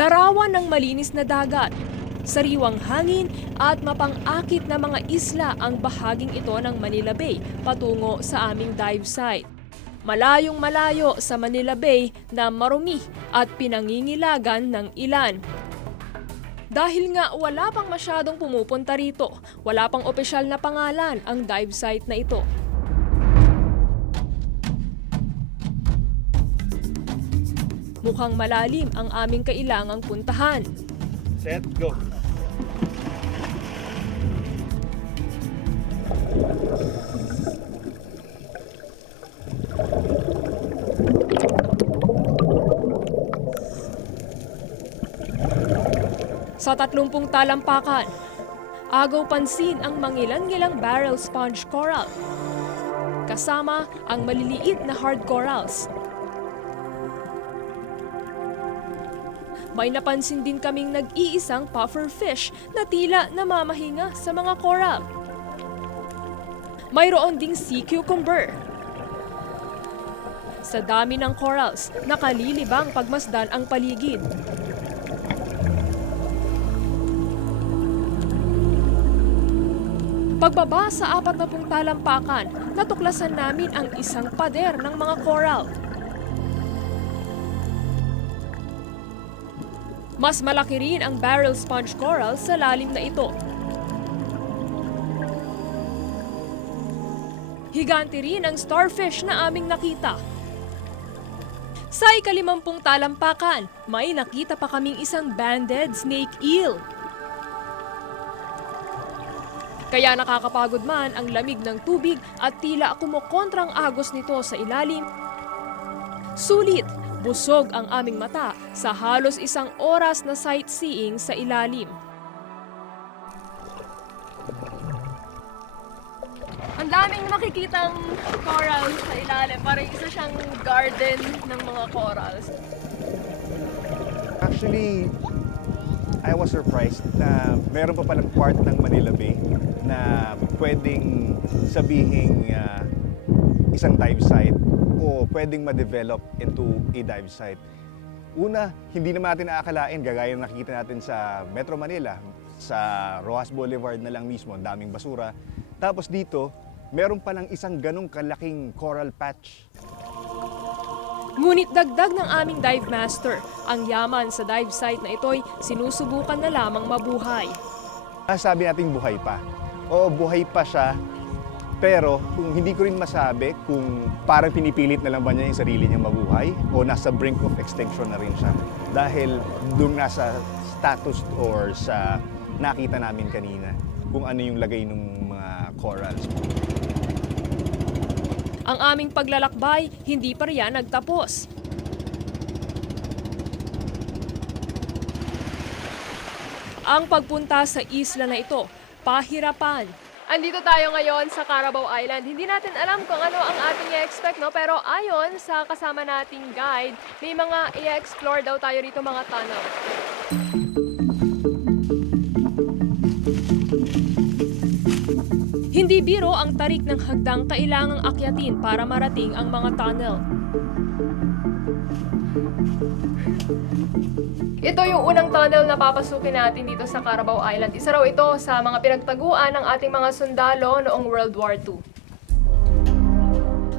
Larawan ng malinis na dagat, sariwang hangin at mapang-akit na mga isla ang bahaging ito ng Manila Bay patungo sa aming dive site. Malayong malayo sa Manila Bay na marumi at pinangingilagan ng ilan. Dahil nga wala pang masyadong pumupunta rito, wala pang opisyal na pangalan ang dive site na ito. Mukhang malalim ang aming kailangang puntahan. Set, go! Sa 30 talampakan, agaw pansin ang mangilan-ngilang barrel sponge coral, kasama ang maliliit na hard corals. May napansin din kaming nag-iisang pufferfish na tila namamahinga sa mga coral. Mayroon ding sea cucumber. Sa dami ng corals, nakalilibang pagmasdan ang paligid. Pagbaba sa 40 talampakan, natuklasan namin ang isang pader ng mga coral. Mas malaki rin ang barrel sponge coral sa lalim na ito. Higante rin ang starfish na aming nakita. Sa 50 talampakan, may nakita pa kaming isang banded snake eel. Kaya nakakapagod man ang lamig ng tubig at tila kumukontrang agos nito sa ilalim. Sulit, busog ang aming mata sa halos 1 oras na sightseeing sa ilalim. Ang daming makikitang corals sa ilalim. Parang isa siyang garden ng mga corals. Actually, I was surprised na meron pa palang part ng Manila Bay na pwedeng sabihing isang dive site o pwedeng ma-develop into a dive site. Una, hindi naman natin aakalain, gagaya ng nakikita natin sa Metro Manila, sa Rojas Boulevard na lang mismo, ang daming basura. Tapos dito, meron palang isang ganong kalaking coral patch. Ngunit dagdag ng aming dive master, ang yaman sa dive site na ito'y sinusubukan na lamang mabuhay. Sabi natin buhay pa. Oo, buhay pa siya. Pero kung hindi ko rin masabi kung parang pinipilit na lang ba niya yung sarili niyang mabuhay o nasa brink of extinction na rin siya. Dahil doon nasa status or sa nakita namin kanina kung ano yung lagay ng mga corals. Ang aming paglalakbay, hindi pa riyan nagtapos. Ang pagpunta sa isla na ito, pahirapan. Andito tayo ngayon sa Carabao Island. Hindi natin alam kung ano ang ating i-expect, no? Pero ayon sa kasama nating guide, may mga i-explore daw tayo rito, mga tunnel. Hindi biro ang tarik ng hagdang kailangang akyatin para marating ang mga tunnel. Ito yung unang tunnel na papasukin natin dito sa Carabao Island. Isa raw ito sa mga pinagtaguan ng ating mga sundalo noong World War II.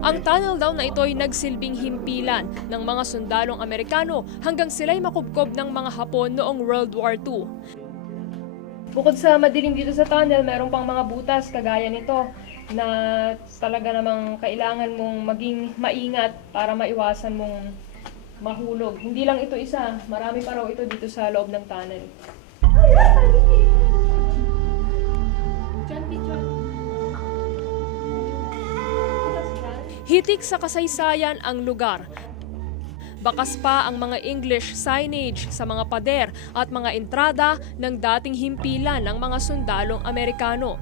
Ang tunnel daw na ito ay nagsilbing himpilan ng mga sundalong Amerikano hanggang sila'y makubkob ng mga Hapon noong World War II. Bukod sa madilim dito sa tunnel, meron pang mga butas kagaya nito na talaga namang kailangan mong maging maingat para maiwasan mong mahulog. Hindi lang ito isa, marami pa raw ito dito sa loob ng tunnel. Hitik sa kasaysayan ang lugar. Bakas pa ang mga English signage sa mga pader at mga entrada ng dating himpilan ng mga sundalong Amerikano.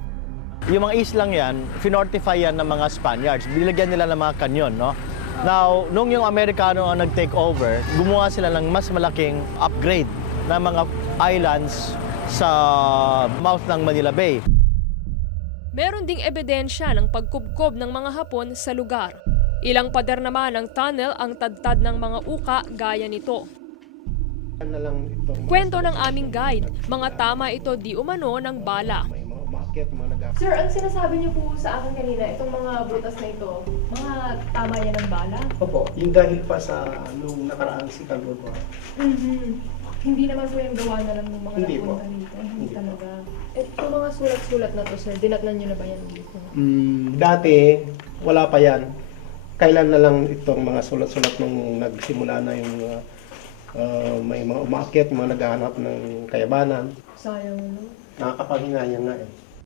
Yung mga islang yan, finortify yan ng mga Spaniards. Binilagyan nila ng mga kanyon, no? Now, nung yung Amerikano ang nag-take over, gumawa sila ng mas malaking upgrade ng mga islands sa mouth ng Manila Bay. Meron ding ebidensya ng pagkubkob ng mga Hapon sa lugar. Ilang pader naman ng tunnel ang tadtad ng mga uka gaya nito. Na lang itong Kwento ng aming guide, mga tama ito di umano ng bala. may mga umakyat, mga nag Sir, ang sinasabi niyo po sa akin kanina, itong mga butas na ito, mga tama yan ng bala? Opo, yung dahil pa sa nung nakaraang Civil War. Hindi naman po yung gawa na lang ng mga Hindi po. napunta rito. Hindi Hindi talaga. Itong mga sulat-sulat na to, sir, dinatnan niyo na ba yan dito? Dati, wala pa yan. Kailan na lang itong mga sulat-sulat nung nagsimula na yung may mga umakyat, mga naghahanap ng kayabanan. Sayang, no? Nakakapanghinayang nga eh.